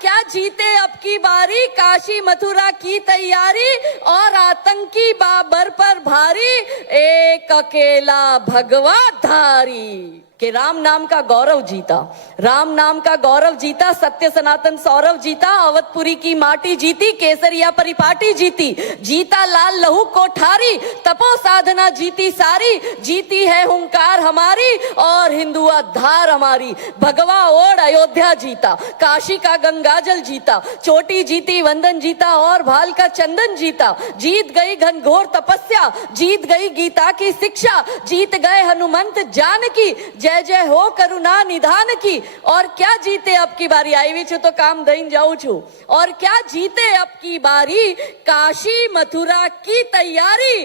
क्या जीते अब की बारी? काशी मथुरा की तैयारी और आतंकी बाबर पर भारी। एक अकेला भगवा धारी। कि राम नाम का गौरव जीता। राम नाम का गौरव जीता, सत्य सनातन सौरव जीता, अवधपुरी की माटी जीती, केसरिया परिपाटी जीती। जीता लाल लहू कोठारी, तपो साधना जीती सारी। जीती है हुंकार हमारी और हिंदुआ धार हमारी। भगवा ओढ़ अयोध्या जीता, काशी का गंगाजल जीता। चोटी जीती, वंदन जीता और भाल का चंदन जीता। जीत गई घनघोर तपस्या, जीत गई गीता की शिक्षा, जीत गए हनुमंत जानकी। जय जय हो करुणा निधान की और क्या जीते अब की बारी આવી છું તો કામ દઈને જાઉં છું और क्या जीते अब की बारी काशी मथुरा की तैयारी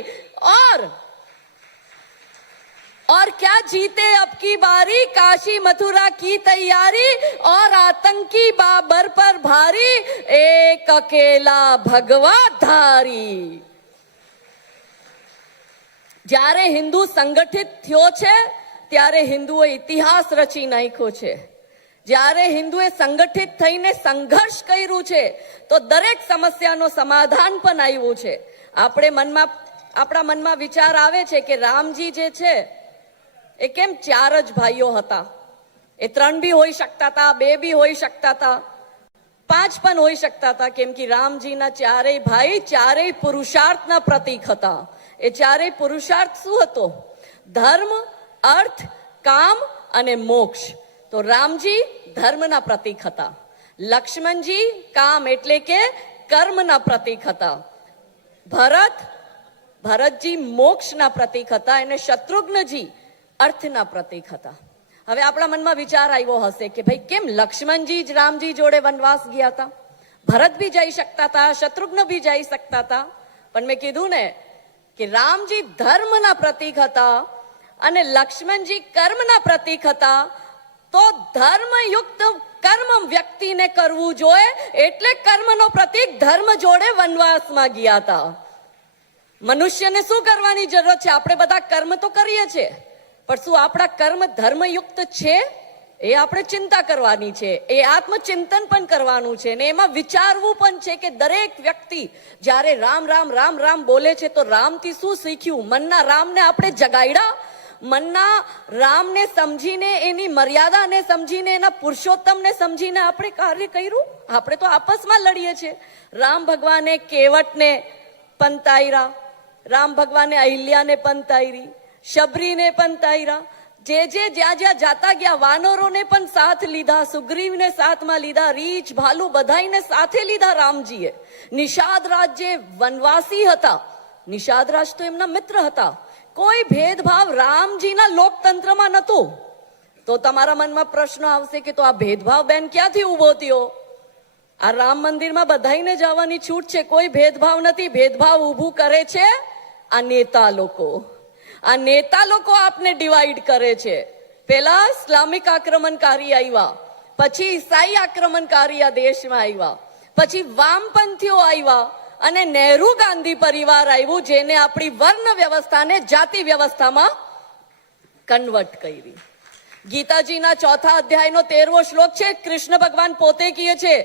और और क्या जीते अब की बारी काशी मथुरा की तैयारी और आतंकी बाबर पर भारी एक अकेला भगवा धारी જ્યારે હિન્દુ સંગઠિત થયો છે ત્યારે હિન્દુએ ઇતિહાસ રચી નાખ્યો છે. જ્યારે હિન્દુએ સંગઠિત થઈને સંઘર્ષ કર્યું છે, તો દરેક સમસ્યાનો સમાધાન પણ આવ્યું છે. આપણે મનમાં, આપણા મનમાં વિચાર આવે છે કે રામજી જે છે, એ કેમ ચાર જ ભાઈઓ હતા? એ ત્રણ બી હોઈ શકતા હતા, બે બી હોઈ શકતા હતા, પાંચ પણ હોઈ શકતા હતા, કેમ કે રામજીના ચારેય ભાઈ ચારેય પુરુષાર્થના પ્રતીક હતા. એ ચારેય પુરુષાર્થ શું હતો? ધર્મ અર્થ, કામ અને મોક્ષ. તો રામજી ધર્મના પ્રતીક હતા. લક્ષ્મણજી કામ એટલે કે કર્મના પ્રતીક હતા. ભરત, ભરતજી મોક્ષના પ્રતીક હતા અને શત્રુઘ્નજી અર્થના પ્રતીક હતા. હવે આપણા મનમાં વિચાર આવ્યો હશે કે ભાઈ કેમ લક્ષ્મણજી જ રામજી જોડે વનવાસ ગયા હતા? ભરત બી જઈ શકતા હતા, શત્રુઘ્ન બી જઈ શકતા હતા. પણ મેં કીધું ને કે રામજી ધર્મના પ્રતીક હતા. અને લક્ષ્મણજી કર્મના પ્રતીક હતા, તો ધર્મયુક્ત કર્મ વ્યક્તિને કરવું જોઈએ, એટલે કર્મનો પ્રતીક ધર્મ જોડે વનવાસમાં ગયા હતા. મનુષ્યને શું કરવાની જરૂર છે? આપણે બધા કર્મ તો કરીએ છીએ, પણ શું આપણા કર્મ ધર્મયુક્ત છે? એ આપણે ચિંતા કરવાની છે. એ આત્મચિંતન પણ કરવાનું છે ને એમાં વિચારવું પણ છે કે દરેક વ્યક્તિ જ્યારે રામ રામ રામ રામ બોલે છે, તો રામથી શું શીખ્યું? મનના રામને આપણે જગાડ્યા? મનના રામને સમજીને, એની મર્યાદાને સમજીને, એના પુરુષોત્તમને સમજીને આપણે કાર્ય કર્યું? આપણે તો આપસમાં લડીએ છીએ. રામ ભગવાને કેવટને પંતાયરા, રામ ભગવાને અહિલ્યાને પંતાયરી, શબરીને પંતાયરા, જે જે જ્યાં જ્યાં જાતા ગયા, વાનરોને પણ સાથ લીધા, સુગ્રીવને સાથમાં લીધા, રીચ, ભાલુ બધાઈને સાથે લીધા રામજીએ. નિષાદ રાજ જે વનવાસી હતા. નિષાદ રાજ તો એમના મિત્ર હતા. કોઈ ભેદભાવ રામજીના લોકતંત્રમાં નહોતું. તો તમારા મનમાં પ્રશ્ન આવશે કે તો આ ભેદભાવ બેન ક્યાંથી ઊભો થયો? આ રામ મંદિરમાં બધાઈને જવાની છૂટ છે. કોઈ ભેદભાવ નથી. ભેદભાવ ઊભું કરે છે આ નેતા લોકો. આ નેતા લોકો આપને ડિવાઈડ કરે છે. પેલા ઇસ્લામિક આક્રમણકારી આવ્યા પછી ઈસાઈ આક્રમણકારી આ દેશમાં આવ્યા પછી વામપંથીઓ આવ્યા અને નહેરુ ગાંધી પરિવાર આવ્યું જેને આપણી વર્ણ વ્યવસ્થાને જાતિ વ્યવસ્થામાં કન્વર્ટ કરી. ગીતાજીના ચોથા અધ્યાયનો તેરવો શ્લોક છે, કૃષ્ણ ભગવાન પોતે કહે છે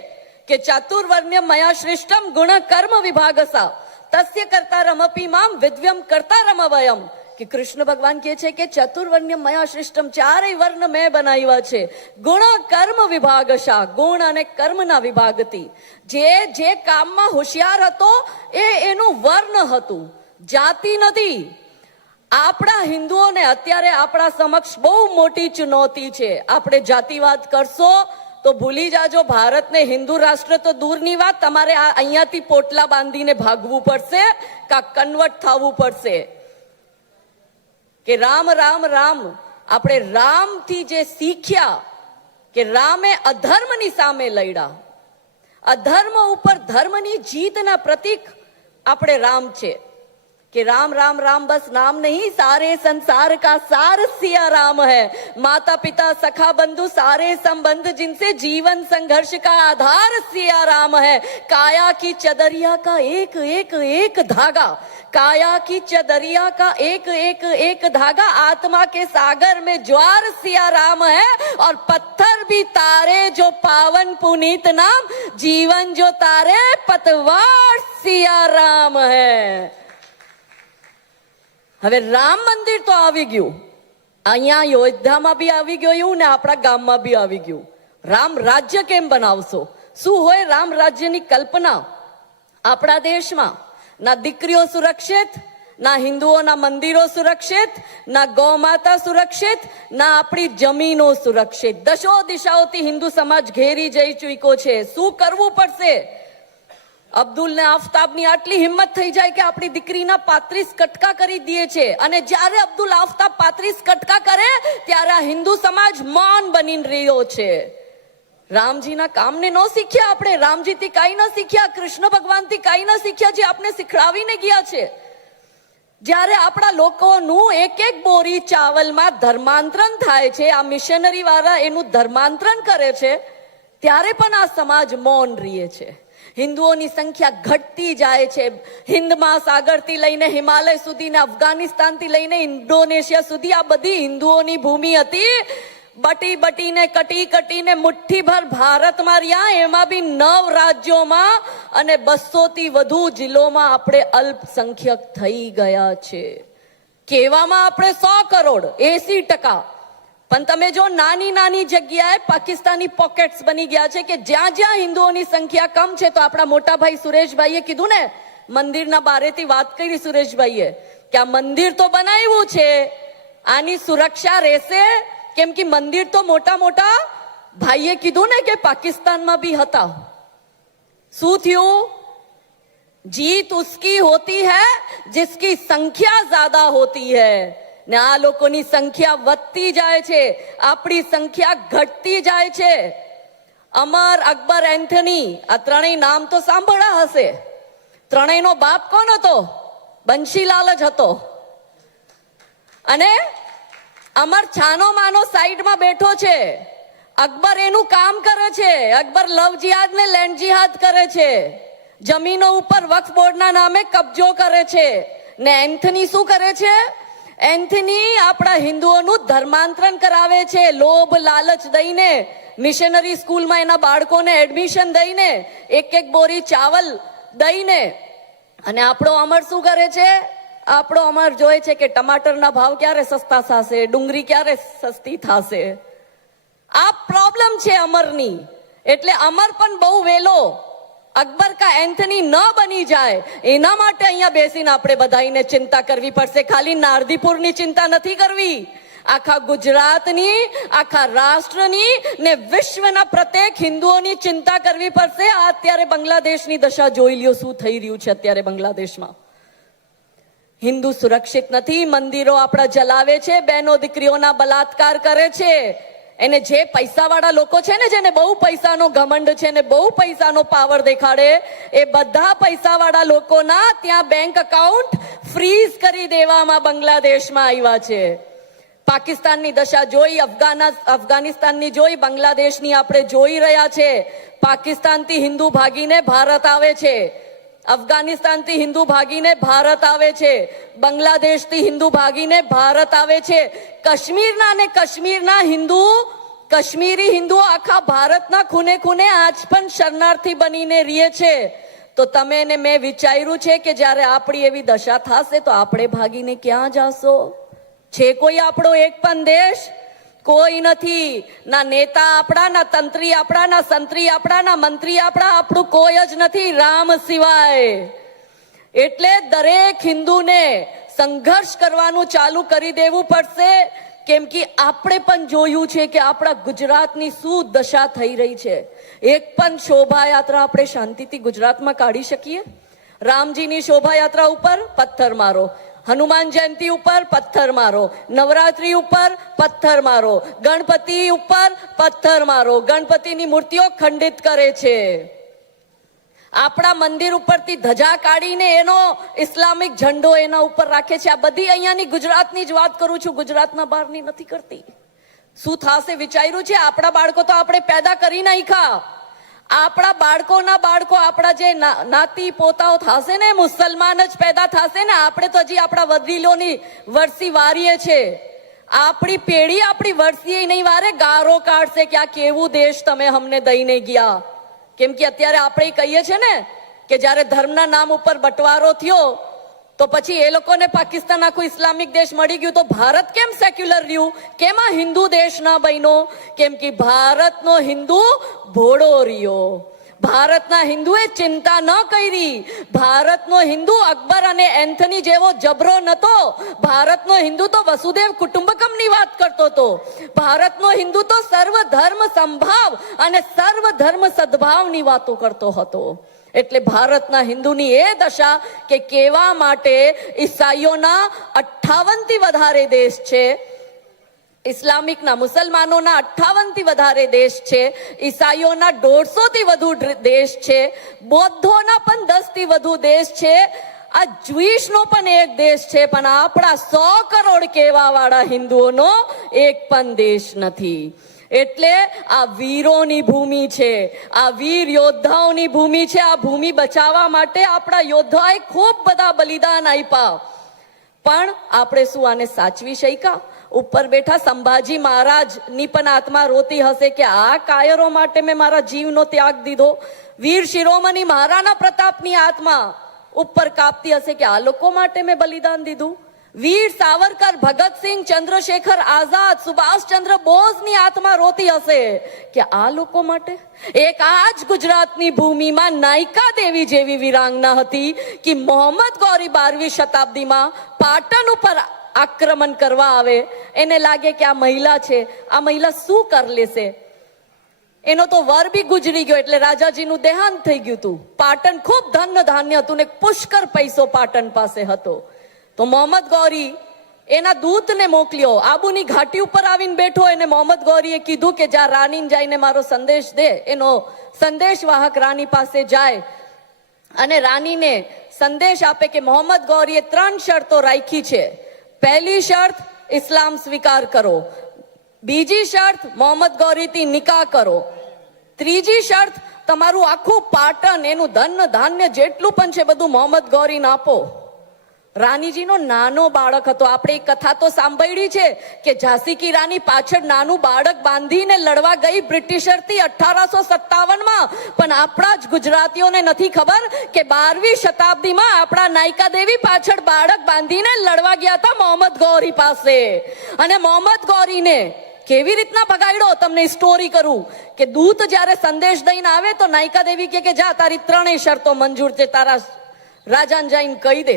કે ચાતુર્વર્ણ્ય મયા શ્રેષ્ઠમ ગુણ કર્મ વિભાગસા. તસ્ય કરતા રમપી મામ વિદ્વ્યમ કરતા રમવયમ. કે કૃષ્ણ ભગવાન કહે છે કે ચતુર્વર્ણ્ય મયા શ્રેષ્ઠમ ચારેય વર્ણ મેં બનાવ્યા છે. ગુણ કર્મ વિભાગ શા? ગુણ અને કર્મના વિભાગથી. જે જે કામમાં હોશિયાર હતો, એ એનું વર્ણ હતું. જાતિ નથી. આપણા હિન્દુઓને અત્યારે આપણા સમક્ષ બહુ મોટી ચુનૌતી છે. આપણે જાતિવાદ કરશો તો ભૂલી જાજો, ભારતને હિન્દુ રાષ્ટ્ર તો દૂરની વાત. તમારે અહીંયાથી પોટલા બાંધીને ભાગવું પડશે કા કન્વર્ટ થવું પડશે? કે રામ રામ રામ. આપણે રામથી જે શીખ્યા કે રામે અધર્મની સામે લડ્યા. અધર્મ ઉપર ધર્મની જીતના પ્રતીક આપણે રામ છે. कि राम राम राम, बस नाम नहीं, सारे संसार का सार सिया राम है। माता पिता, सखा, बंधु, सारे संबंध जिनसे जीवन संघर्ष का आधार सिया राम है। काया की चदरिया का एक एक एक धागा। काया की चदरिया का एक एक एक धागा। आत्मा के सागर में ज्वार सिया राम है और पत्थर भी तारे जो पावन पुनीत नाम, जीवन जो तारे पतवार सिया राम है। હવે રામ મંદિર તો આવી ગયું. અહીંયા યોદ્ધામાં બી આવી ગયું ને આપણા ગામમાં બી આવી ગયું. રામ રાજ્ય કેમ બનાવશો? શું હોય રામ રાજ્યની કલ્પના આપણા દેશમાં? ના દીકરીઓ સુરક્ષિત, ના હિન્દુઓના મંદિરો સુરક્ષિત, ના ગૌમાતા સુરક્ષિત, ના આપણી જમીનો સુરક્ષિત. દશો દિશાઓથી હિન્દુ સમાજ ઘેરી જઈ ચૂક્યો છે. શું કરવું પડશે? અબ્દુલ ને આફતાબની આટલી હિંમત થઈ જાય કે આપણી દીકરીના પાંત્રીસ કટકા કરી દે છે. અને જ્યારે અબ્દુલ આફતાબ પાંત્રીસ કટકા કરે, ત્યારે આ હિન્દુ સમાજ મૌન બની રહ્યો છે. રામજીના કામને ન શીખ્યા આપણે, રામજીથી કાંઈ ન શીખ્યા, કૃષ્ણ ભગવાનથી કાંઈ ન શીખ્યા જે આપણે શીખડાવીને ગયા છે. જ્યારે આપણા લોકોનું એક એક બોરી ચાવલમાં ધર્માંતરણ થાય છે, આ મિશનરી વાળા એનું ધર્માંતરણ કરે છે, ત્યારે પણ આ સમાજ મૌન રહીએ છે. હિન્દુઓની સંખ્યા ઘટતી જાય છે. હિન્દ મહાસાગરથી લઈને હિમાલય સુધીને અફઘાનિસ્તાનથી લઈને ઇન્ડોનેશિયા સુધી આ બધી હિન્દુઓની ભૂમિ હતી. બટી બટીને કટી કટીને મુઠ્ઠીભર ભારતમાં રહ્યા એમાં બી નવ રાજ્યોમાં અને બસોથી વધુ જિલ્લોમાં આપણે અલ્પસંખ્યક થઈ ગયા છે. કહેવામાં આપણે સો કરોડ, એસી ટકા. પણ તમે જો નાની નાની જગ્યાએ પાકિસ્તાની પોકેટ્સ બની ગયા છે કે જ્યાં જ્યાં હિન્દુઓની સંખ્યા કમ છે તો આપણા મોટા ભાઈ સુરેશભાઈએ કીધું ને મંદિરના બારેથી વાત કરી સુરેશભાઈએ કે આ મંદિર તો બનાવ્યું છે આની સુરક્ષા રહેશે કેમ કે મંદિર તો મોટા મોટા ભાઈએ કીધું ને કે પાકિસ્તાનમાં બી હતા શું થયું जीत उसकी होती है जिसकी संख्या ज्यादा होती है ને આ લોકોની સંખ્યા વધતી જાય છે. આપણી સંખ્યા ઘટતી જાય છે. અમર અકબર એન્થની આ ત્રણેય નામ તો સાંભળ્યા હશે. ત્રણેયનો બાપ કોણ હતો? બંશીલાલ જ હતો. અને અમર છાનો માનો સાઈડમાં બેઠો છે. અકબર એનું કામ કરે છે. અકબર લવ જિહાદ ને લેન્ડ જિહાદ કરે છે. જમીનો ઉપર વક્ફ બોર્ડના નામે કબજો કરે છે. ને એન્થની શું કરે છે? એન્થની આપણા હિન્દુઓનું ધર્માંતરણ કરાવે છે. લોભ, લાલચ દઈને મિશનરી સ્કૂલમાં એના બાળકોને એડમિશન દઈને એક એક બોરી ચાવલ દઈને અને આપણો અમર શું કરે છે? આપણો અમર જોઈ છે કે ટમાટરના ભાવ ક્યારે સસ્તા થશે? ડુંગળી ક્યારે સસ્તી થશે? આ પ્રોબ્લેમ છે અમરની. એટલે અમર પણ બહુ વેલો અકબર કા એન્થની ન બની જાય, એના માટે અહીંયા બેસીને આપણે બધાઈને ચિંતા કરવી પડશે. ખાલી નારદીપુરની ચિંતા નથી કરવી. આખા ગુજરાતની, આખા રાષ્ટ્રની ને વિશ્વના પ્રત્યેક હિન્દુઓની ચિંતા કરવી પડશે. આ અત્યારે બાંગ્લાદેશની દશા જોઈ લ્યો, શું થઈ રહ્યું છે અત્યારે બાંગ્લાદેશમાં? હિન્દુ સુરક્ષિત નથી, મંદિરો આપણા જલાવે છે, બહેનો દીકરીઓના બલાત્કાર કરે છે. એને જે પૈસાવાળા લોકો છે ને જેને બહુ પૈસાનો ઘમંડ છે ને બહુ પૈસાનો પાવર દેખાડે, એ બધા પૈસાવાળા લોકોના ત્યાં બેંક અકાઉન્ટ ફ્રીઝ કરી દેવામાં બાંગ્લાદેશમાં આવ્યા છે. પાકિસ્તાનની દશા જોઈ, અફઘાના, અફઘાનિસ્તાનની જોઈ, બાંગ્લાદેશની આપણે જોઈ રહ્યા છે. પાકિસ્તાનથી હિન્દુ ભાગીને ભારત આવે છે. અફઘાનિસ્તાનથી હિન્દુ ભાગીને ભારત આવે છે. બાંગ્લાદેશથી હિન્દુ ભાગીને ભારત આવે છે. કાશ્મીરના અને કાશ્મીરના હિન્દુ કાશ્મીરી હિન્દુઓ આખા ભારતના ખૂને ખૂને આજ પણ શરણાર્થી બનીને રહીએ છે. તો તમે ને મેં વિચાર્યું છે કે જ્યારે આપણી એવી દશા થશે તો આપણે ભાગીને ક્યાં જાશો? છે કોઈ આપણો એક પણ દેશ? કોઈ નથી. ના નેતા આપણા, ના તંત્રી આપણા, ના સંત્રી આપણા, ના મંત્રી આપણા, આપણું કોઈ જ નથી રામ સિવાય. એટલે દરેક હિન્દુને સંઘર્ષ કરવાનું ચાલુ કરી દેવું પડશે. કેમ કે આપણે પણ જોયું છે કે આપણા ગુજરાતની શું દશા થઈ રહી છે. એક પણ શોભાયાત્રા આપણે શાંતિથી ગુજરાતમાં કાઢી શકીએ. રામજીની શોભાયાત્રા ઉપર પથ્થર મારો. હનુમાન જયંતિ ઉપર પથ્થર મારો. નવરાત્રી ઉપર પથ્થર મારો. ગણપતિ ઉપર પથ્થર મારો. ગણપતિની મૂર્તિઓ ખંડિત કરે છે. આપણા મંદિર ઉપરથી ધજા કાઢીને એનો ઇસ્લામિક ઝંડો એના ઉપર રાખે છે. આ બધી અહીંયાની ગુજરાતની જ વાત કરું છું. ગુજરાતના બહારની નથી કરતી. શું થશે વિચાર્યું છે? આપણા બાળકો તો આપણે પેદા કરી નાખ્યા. આપણા બાળકોના બાળકો, આપણા જે નાતી પોતાઓ થશે ને, મુસલમાન જ પેદા થશે ને, આપણે તો હજી આપણા વડીલોની વરસી વારીએ છે. આપણી પેઢી આપણી વરસીએ નહીં વારે. ગારો કાઢશે કે આ કેવું દેશ તમે અમને દઈને ગયા. કેમ કે અત્યારે આપણે કહીએ છીએ ને કે જ્યારે ધર્મના નામ ઉપર બટવારો થયો, તો પછી એ લોકોને પાકિસ્તાન આખું ઇસ્લામિક દેશ મળી ગયું. તો ભારત કેમ સેક્યુલર રહ્યું? કેમ આ હિન્દુ દેશ ના બન્યો? કેમ કે ભારતનો હિન્દુ ભોળો રહ્યો. ભારતના હિન્દુએ ચિંતા ન કરી. ભારતનો હિન્દુ અકબર અને એન્થની જેવો જબરો નતો. ભારતનો હિન્દુ તો વસુદેવ કુટુંબકમની વાત કરતો હતો. ભારતનો હિન્દુ તો સર્વ ધર્મ સંભાવ અને સર્વ ધર્મ સદભાવની વાતો કરતો હતો. એટલે ભારતના હિન્દુની એ દશા કે કેવા માટે ઈસાઈઓના અઠ્ઠાવનથી વધારે દેશ છે. ઇસ્લામિકના મુસલમાનોના અઠ્ઠાવનથી વધારે દેશ છે, ઈસાઈઓના દોઢસોથી વધુ દેશ છે, બૌદ્ધોના પણ દસથી વધુ દેશ છે, આ જ્વિશનો પણ એક દેશ છે, પણ આપણા સો કરોડ કહેવાવાળા હિન્દુઓનો એક પણ દેશ નથી. એટલે આ વીરોની ભૂમિ છે, આ વીર યોદ્ધાઓની ભૂમિ છે, આ ભૂમિ બચાવવા માટે આપણા યોદ્ધાએ ખૂબ બધા બલિદાન આપ્યા. પણ આપણે શું આને સાચવી શક્યા? ઉપર બેઠા સંભાજી મહારાજ, ની પણ આત્મા રોતી હશે કે આ કાયરો માટે મેં મારા જીવનો ત્યાગ દીધો. વીર શિરોમણી મહારાણા પ્રતાપની આત્મા ઉપર કાપતી હશે કે આ લોકો માટે મેં બલિદાન દીધું. વીર સાવરકર, ભગતસિંહ, ચંદ્રશેખર આઝાદ, સુભાષચંદ્ર બોઝની આત્મા રોતી હશે કે આ લોકો માટે? એક આ જ ગુજરાતની ભૂમિમાં નાયકા દેવી જેવી વિરાંગના હતી કે મોહમ્મદ ગૌરી બારમી શતાબ્દીમાં પાટણ ઉપર આક્રમણ કરવા આવે, એને લાગે કે આ મહિલા છે, આ મહિલા શું કર લેશે? એનો તો વર બી ગુજરી ગયો એટલે રાજાજીનું દેહાંત થઈ ગયું હતું. પાટણ ખૂબ ધન્ય ધાન્ય હતું ને પુષ્કર પૈસો પાટણ પાસે હતો. તો મોહમ્મદ ગૌરી એના દૂતને મોકલ્યો. આબુની ઘાટી ઉપર આવીને બેઠો એને મોહમ્મદ ગૌરીએ કીધું કે જા રાણીને જઈને મારો સંદેશ દે. એનો સંદેશવાહક રાની પાસે જાય અને રાણીને સંદેશ આપે કે મોહમ્મદ ગૌરીએ ત્રણ શરતો રાખી છે. પહેલી શરત ઇસ્લામ સ્વીકાર કરો. બીજી શરત મોહમ્મદ ગૌરીથી નિકાહ કરો. ત્રીજી શરત તમારું આખું પાટણ એનું ધન ધાન્ય જેટલું પણ છે બધું મોહમ્મદ ગૌરીને આપો. રાનીજીનો નાનો બાળક હતો. આપણે એક કથા તો સાંભળી છે કે ઝાંસી કી રાની પાછળ નાનું બાળક બાંધીને લડવા ગઈ બ્રિટિશરથી અઠારસો સત્તાવનમાં. પણ આપણા જ ગુજરાતીઓને નથી ખબર કે બારમી શતાબ્દીમાં આપણા નાયકા દેવી પાછળ બાળક બાંધીને લડવા ગયા હતા મોહમ્મદ ગૌરી પાસે. અને મોહમ્મદ ગૌરીને કેવી રીતના ભગાડ્યો? તમને સ્ટોરી કરું કે દૂત જ્યારે સંદેશ દઈને આવે તો નાયકા દેવી કે કે જા, તારી ત્રણેય શરતો મંજૂર છે, તારા રાજાને જઈને કહી દે.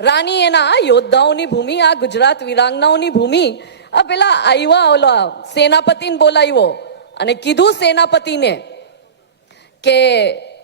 રાણી એના યોદ્ધાઓની ભૂમિ, આ ગુજરાત વિરાંગનાઓની ભૂમિ. આ પેલા આવ્યા ઓલા સેનાપતિને બોલાવ્યો અને કીધું સેનાપતિને કે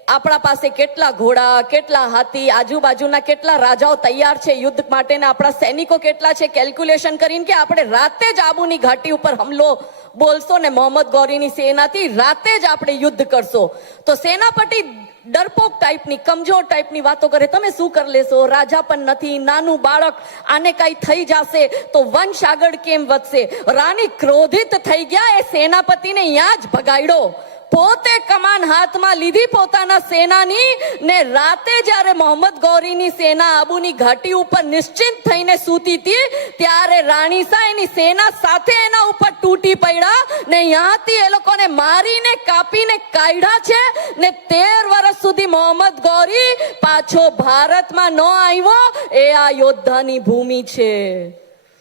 આપણા પાસે કેટલા ઘોડા, કેટલા હાથી, આજુબાજુના કેટલા રાજાઓ તૈયાર છે, યુદ્ધ માટે ને આપણા સૈનિકો કેટલા છે, કેલ્ક્યુલેશન કરીને કે આપણે રાતે જ આબુની ઘાટી ઉપર હમલો બોલશો ને મોહમ્મદ ગૌરીની સેનાથી રાતે જ આપણે યુદ્ધ કરશો. તો સેનાપતિ ડરપોક ટાઈપની કમજોર ટાઈપની વાતો કરે. તમે શું કરી લેશો? રાજા પણ નથી, નાનું બાળક, આને કઈ થઈ જશે તો વંશ આગળ કેમ વધશે? રાણી ક્રોધિત થઈ ગયા, એ સેનાપતિને અહીંયા જ ભગાડ્યો. પોતે કમાન હાથમાં લીધી પોતાના સેનાની ને રાતે જ્યારે મોહમ્મદ ગૌરીની સેના આબુની ઘાટી ઉપર નિશ્ચિંત થઈને સૂતી હતી, ત્યારે રાણીસા એની સેના સાથે એના ઉપર તૂટી પડ્યા ને ત્યાંથી એ લોકોને મારીને કાપીને કાઢ્યા છે ને તેર વર્ષ સુધી મોહમ્મદ ગૌરી પાછો ભારતમાં ન આવ્યો, એ આ યોદ્ધાની ભૂમિ છે.